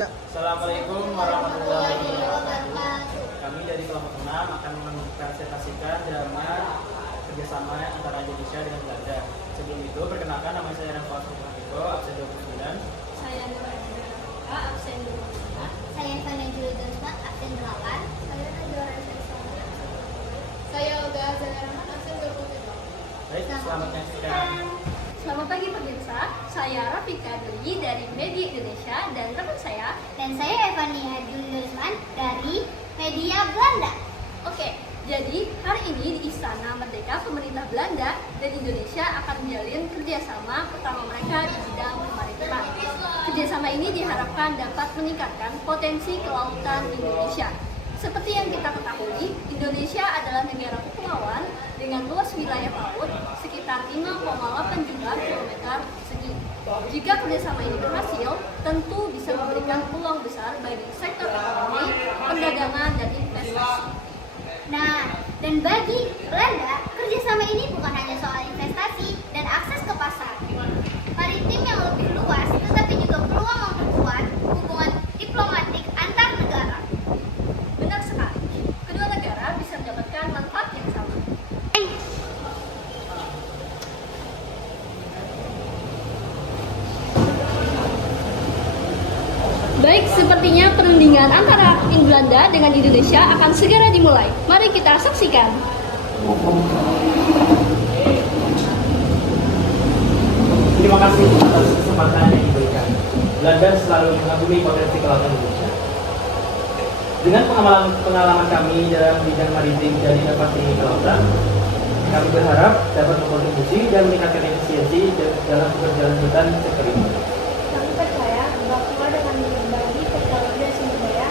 Assalamualaikum warahmatullahi wabarakatuh. Kami dari kelompok 6 akan mempresentasikan drama kerjasama antara Indonesia dengan Belanda. Sebelum itu, perkenalkan nama saya Rafael Sumartiko, absen 29. Saya Nur Aidilka, absen 25. Saya Fana Juliusma, absen 8. Saya Najwa Raisya. Saya Olga Azharahman, absen 27. Baik, selamat menyaksikan. Selamat pagi pemirsa, saya Rafika Dwi dari Media Indonesia dan rekan saya. Dan saya Evania Juliusman dari Media Belanda. Oke, jadi hari ini di Istana Merdeka pemerintah Belanda dan Indonesia akan menjalin kerjasama pertama mereka di bidang kemaritiman. Kerjasama ini diharapkan dapat meningkatkan potensi kelautan Indonesia. Seperti yang kita ketahui, Indonesia adalah negara kepulauan dengan luas wilayah laut sekitar 5,8 juta kilometer persegi. Jika kerjasama ini berhasil, tentu bisa memberikan peluang besar bagi sektor ekonomi, perdagangan, dan investasi. Nah, dan bagi Belanda, kerjasama ini bukan hanya soal investasi dan akses ke pasar maritim yang lebih luas, tetapi juga peluang memperkuat hubungan diplomatik antar negara. Benar sekali, kedua negara bisa mendapatkan manfaat yang sama. Baik, sepertinya perundingan antara Belanda dengan Indonesia akan segera dimulai. Mari kita saksikan. Terima kasih atas kesempatan yang diberikan. Belanda selalu mengagumi potensi kelautan Indonesia. Dengan pengalaman kami dalam bidang maritim dan inovasi kelautan, kami berharap dapat berkontribusi dan meningkatkan efisiensi dalam keberlanjutan sektor ini. Kami percaya bahwa dengan berbagi teknologi dan sumber daya,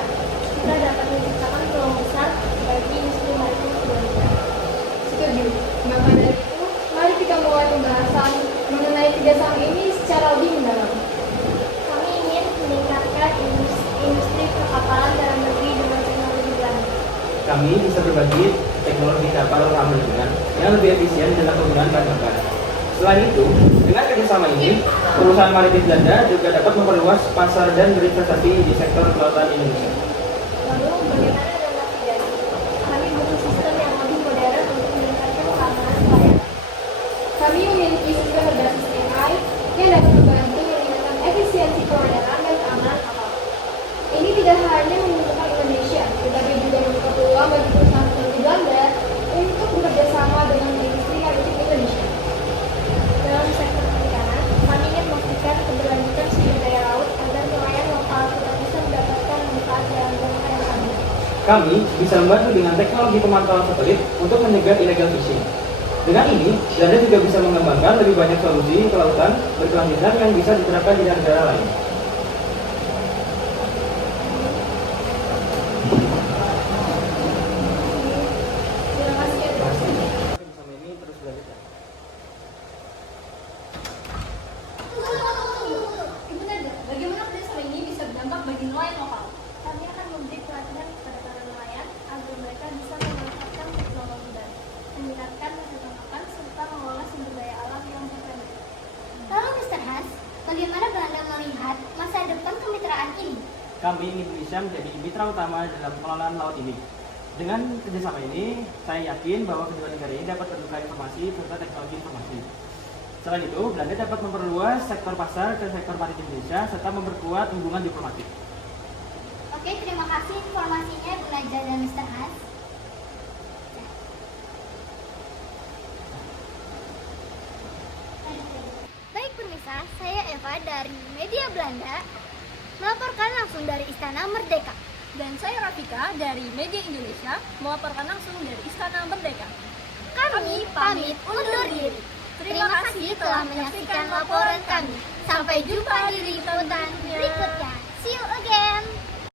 kita dapat menciptakan peluang besar bagi industri maritim Indonesia. Setuju. Maka dari itu, mari kita mulai pembahasan mengenai kerjasama ini secara lebih mendalam. Kami ingin meningkatkan industri perkapalan dalam negeri dengan teknologi Belanda. Kami bisa berbagi teknologi kapal ramah lingkungan yang lebih efisien dalam penggunaan bahan bakar. Selain itu, dengan kerjasama ini, perusahaan maritim Belanda juga dapat memperluas pasar dan berinvestasi di sektor kelautan Indonesia. Lalu, bagaimana dengan navigasi? Kami butuh sistem yang lebih modern untuk meningkatkan keamanan pelayaran. Kami memiliki sistem berbasis AI yang dapat membantu meningkatkan efisiensi pelayaran dan keamanan kapal. Ini tidak hanya menguntungkan Indonesia, tetapi juga membuka peluang bagi perusahaan teknologi Belanda untuk bekerjasama dengan industri maritim Indonesia. Dalam sektor perikanan, kami ingin memastikan keberlanjutan sumber daya laut agar nelayan lokal tetap bisa mendapatkan manfaat dalam jangka yang panjang. Kami bisa membantu dengan teknologi pemantauan satelit untuk mencegah illegal fishing. Dengan ini, Belanda juga bisa mengembangkan lebih banyak solusi kelautan berkelanjutan yang bisa diterapkan di negara lain. Terima kasih ya. Bersama ini terus berlanjut. Ibu Nada, bagaimana kerjasama ini bisa berdampak bagi nelayan lokal? Kami akan memberi pelatihan kepada para nelayan agar mereka bisa memanfaatkan teknologi baru, meningkatkan hasil tangkapan serta mengelola sumber daya alam yang berkelanjutan. Lalu Mr. Hans, bagaimana Belanda melihat masa depan kemitraan ini? Kami Indonesia menjadi mitra utama dalam pengelolaan laut ini. Dengan kerjasama ini, saya yakin bahwa kedua negara ini dapat bertukar informasi serta teknologi informasi. Selain itu, Belanda dapat memperluas sektor pasar dan sektor maritim Indonesia serta memperkuat hubungan diplomatik. Oke, terima kasih informasinya Bu Najwa dan Mr. Hans. Baik pemirsa, saya Eva dari Media Belanda melaporkan langsung dari Istana Merdeka. Dan saya Rafika dari Media Indonesia melaporkan langsung dari Istana Merdeka. Kami pamit undur diri. Terima kasih telah menyaksikan laporan kami. Sampai jumpa di liputan berikutnya. See you again.